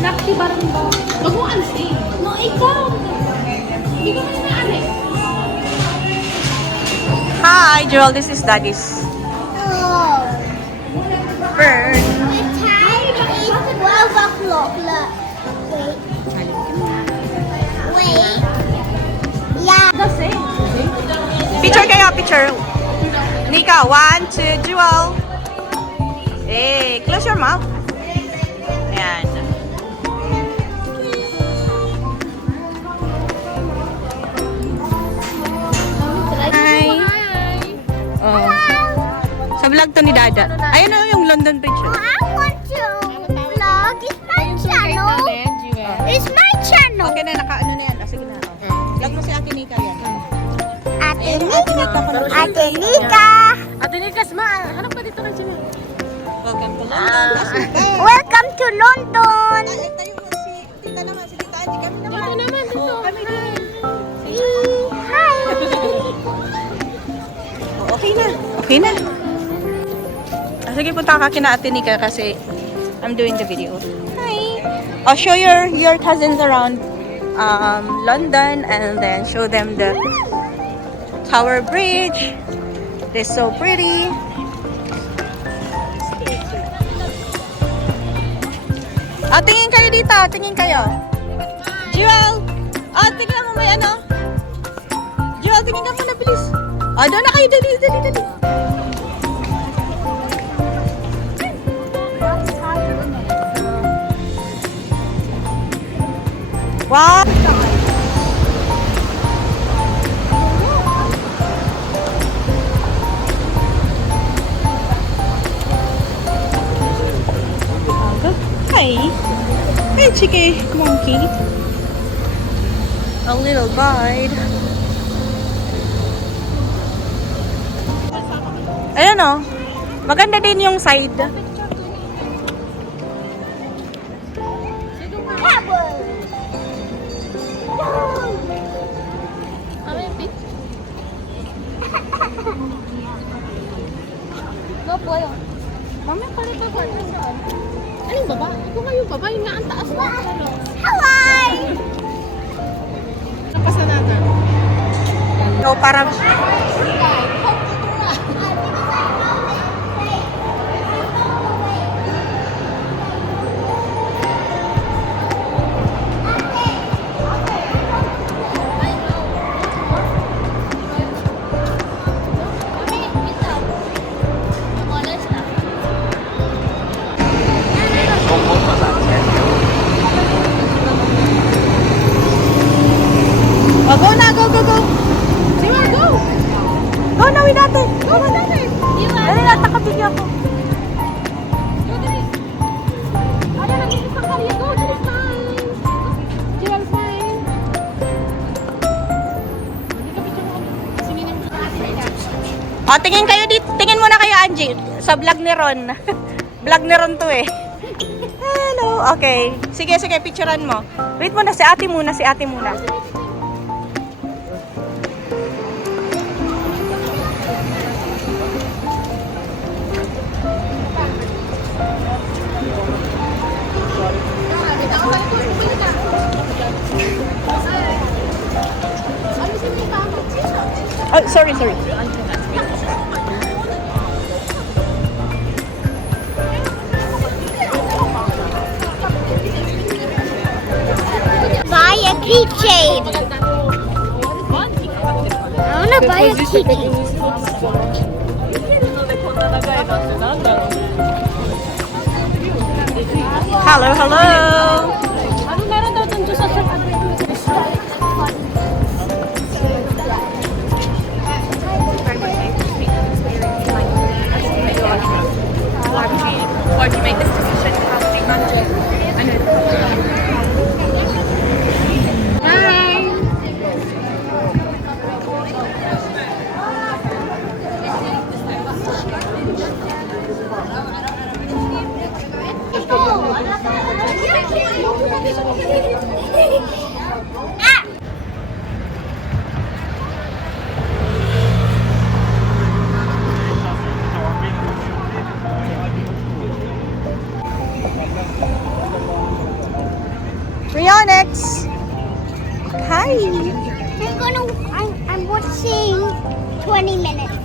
Naktibar mo ba? Huwag mo alisin. No, ikaw. Hindi ko man inaalis. Hi, Joel. This is Daddy's Fern. The time is 12 o'clock. Look. Wait. Yeah. The same. Picture kayo, picture. Nika, 1, 2, Joel. Hey, close your mouth. Ayan. Hi. Oh. Sa vlog to ni Dada. Ayun na yung London Bridge. I want to vlog. It's my channel. It's my channel. Okay na, naka-ano na yan. Sige na. Vlog mo si Ate Nika yan. Ate Ate Nika. Nika pa rin. Ate Nika. Ate Nika, hanap ka dito ng sila. Welcome to London. Welcome to London. Tayo mo si Tita naman. Si Tita Ate kami naman. Dito naman, dito. Kami din. Hi. Okay na. Okay na. Sige, punta ka kina Ate Nika kasi I'm doing the video. Hi! I'll show your cousins around London and then show them the Tower Bridge. It's so pretty. Tingin kayo dito. Tingin kayo. Jewel! Tingnan mo may ano. Jewel, tingin ka muna, bilis. Doon na kayo. Dali. Wow! Hi! Hey, cheeky monkey. A little guide. Ayan o. Maganda din yung side. No, boy. Mamaya palit ako. Anong baba? Ito nga yung baba. Yung nga ang taas na. Hawaii. Ang pasanada. So, parang... Oh, go na, go. Siwa, go! Go na, win natin. Go, madali! Dali na, nakabigyan ako. Go, dali! Ada lagi isang karya. Go, dali, fine! Siwa, fine! Hindi ka picture mo. Singin ang... Tingin kayo dito. Tingin muna kayo, Angie. Sa vlog ni Ron. Vlog ni Ron to eh. Hello. Okay. Sige, picturean mo. Wait muna, si ate muna. Oh, sorry. Buy a keychain. I want to buy a keychain. Hello. Ano meron daw dun sa Or to make this decision, probably not to. Rionix! Hi! I'm watching 20 minutes.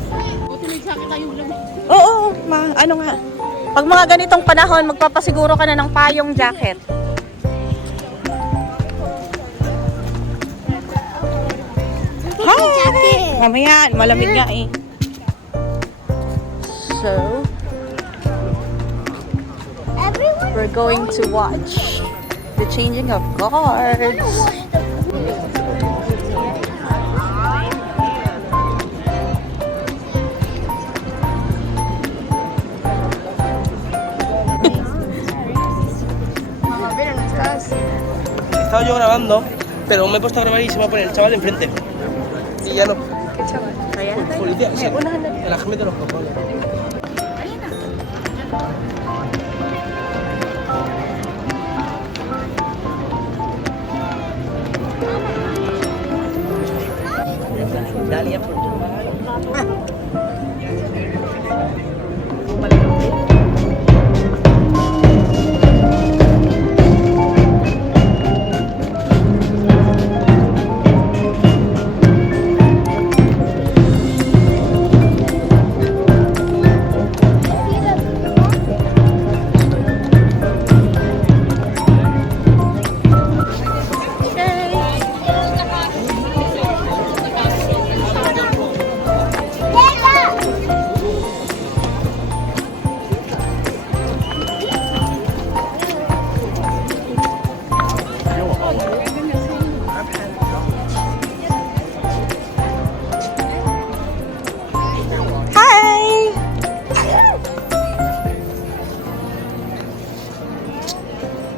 Oo, ano nga. Pag mga ganitong panahon, magpapasiguro ka na ng payong jacket. Hi! Mamaya, malamig nga eh. So, Everyone we're going to watch the changing of guards. Estaba yo grabando, pero me he puesto a grabar y se me va a poner el chaval enfrente. Y ya no. ¿Qué chaval? Policía, sí. El Ahmed de los cojones. Dalia Portugal. Hi!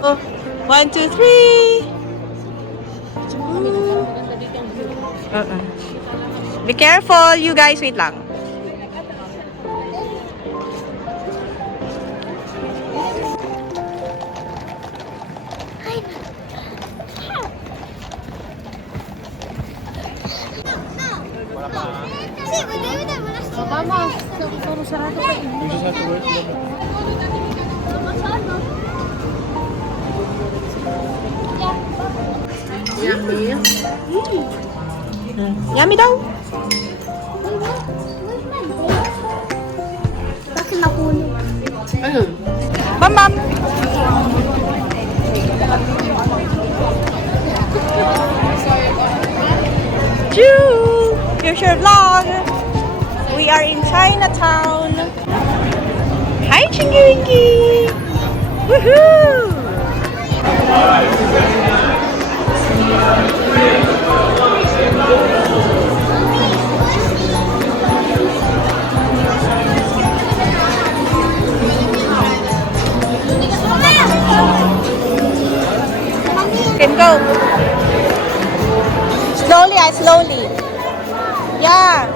Oh, 1, 2, 3! Be careful, you guys. Wait lang. Sí, vamos. Yummy daw. Bakit napuno? Ma'am, ma'am. Choo! Here's your vlog. We are in Chinatown. Hi, Chingy Winky! Woohoo! Can go. Slowly, slowly. Yeah.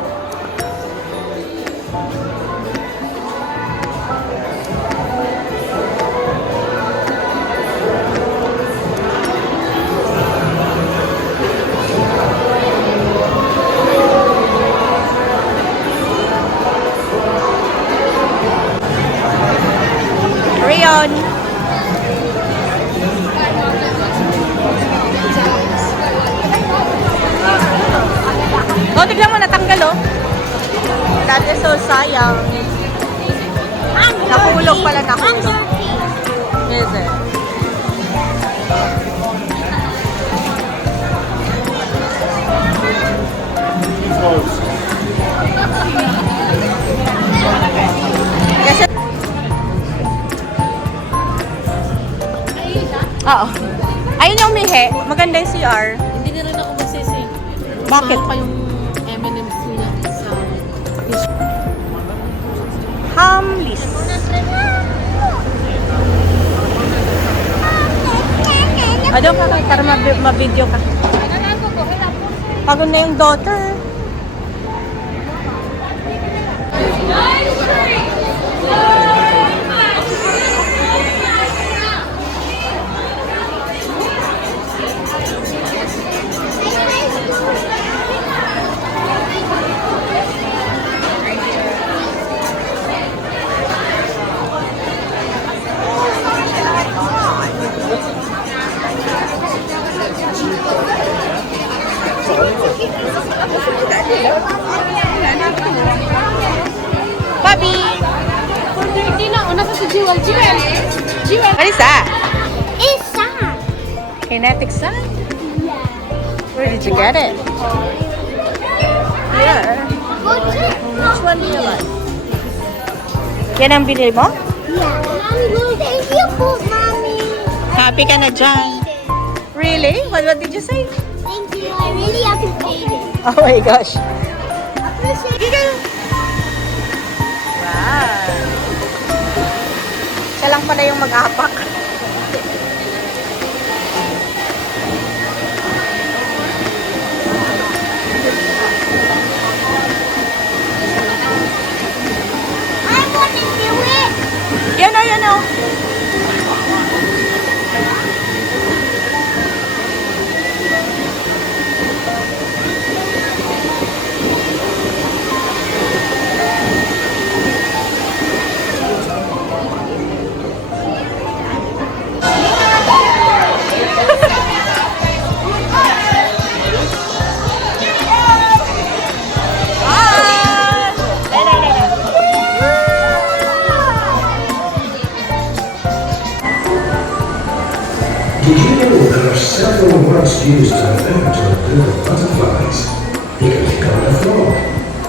Rion. Oh, tignan mo, natanggal oh. That is so sayang. Nahulog pala, nahulog. Is it? Yes, oo. Ayun yung umihi. Maganda yung CR. Hindi na rin ako masisi. Bakit? Pa yung M&M's niya sa Hamlis. Doon ka para ma-video ka. Pagod na yung daughter. Bobby! Hindi na, una sa si Jewel. Jewel! Jewel! What is that? It's sad. Kinetic sand? Where did you get it? Yeah. Which one do you like? Yan ang binili mo? Yeah. Mommy, thank you for mommy. Happy ka na dyan. Really? What did you say? Thank you. I really appreciate it. Oh my gosh. Appreciate it. Wow. Siya lang pala yung mag-apak. I want to do it. Yan o, yan o. Did you know there are several words used to refer to a group of butterflies? You can think of a frog,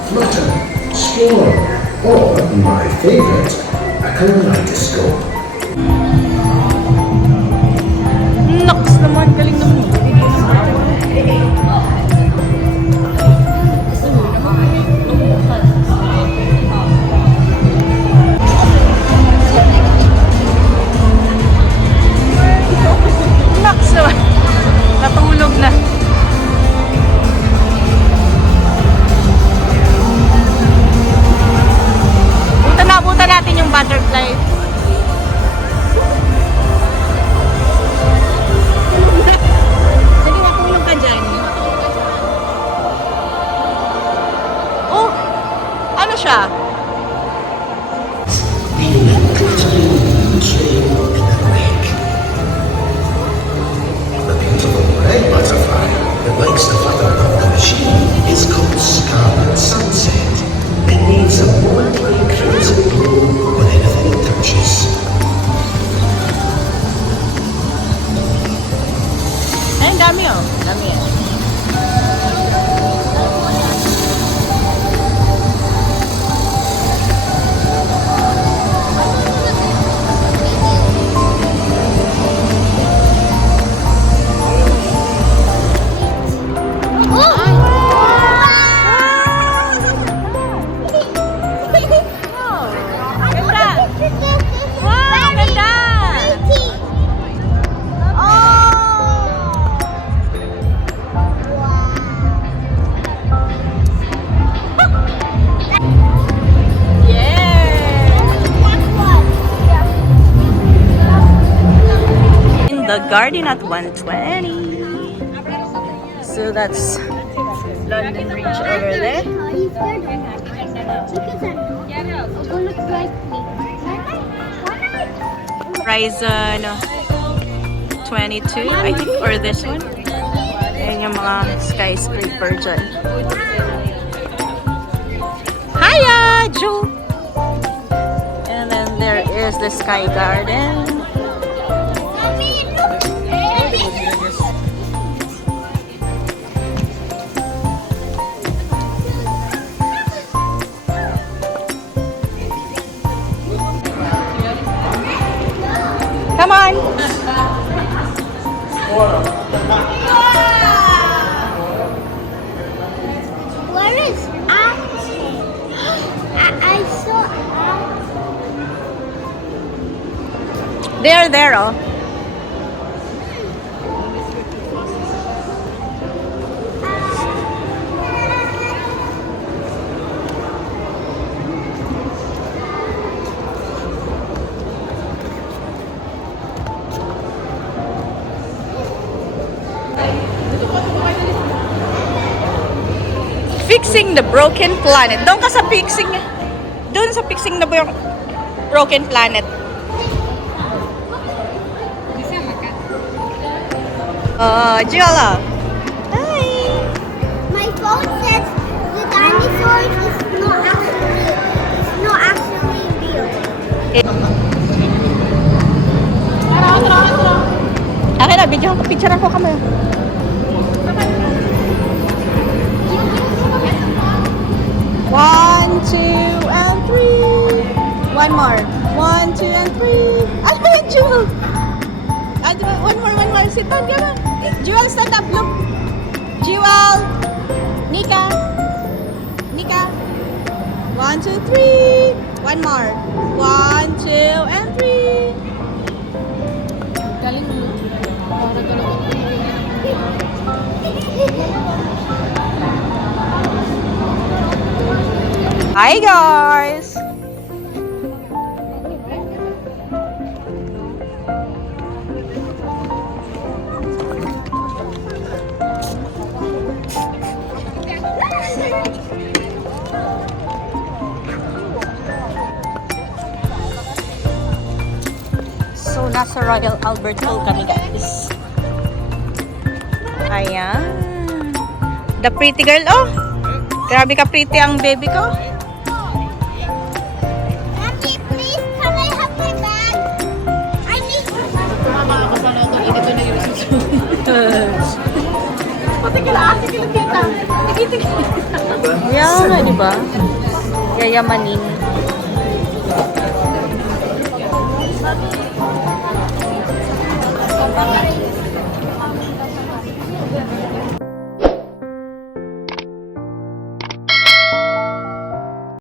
flutter, swarm, or, my favourite, a kaleidoscope. Nox naman, galing naman. Nox naman. Natulog na. Buta natin yung butterfly. Sige, matulog ka dyan. Oh! Ano siya? Being a glittering trail in the lake. The beautiful red butterfly that likes to flutter above the machine is called Scarlet Sunset. It needs a momentary crimson glow on anything it touches. Ay, ang dami oh. Dami yan. The Garden at 120. So that's London Bridge over there. Horizon 22, I think, or this one. Ayan yung mga skyscraper dyan. Hiya, Joe! And then there is the Sky Garden. Come on! Where is Auntie? I saw Auntie. They're there, oh. Fixing the broken planet. Doon ka sa fixing. Doon sa fixing na broken planet. Giola. Hi. My phone says Akin na, video ko, picture ako kami. One, two, and three. One more. One, two, and three. Ano yun, Jewel? One more. Sit down, come on. Jewel, stand up, look. Jewel. Nika. One, two, three. One more. One, two, and three. Galing mo. Para dalawa. Hi, guys. So, nasa Royal Albert Hall kami, guys. Ayan. The pretty girl, oh. Grabe ka pretty ang baby ko. Mommy, please, can I have my bag? I need Yeah, nga, di ba? Yayamanin.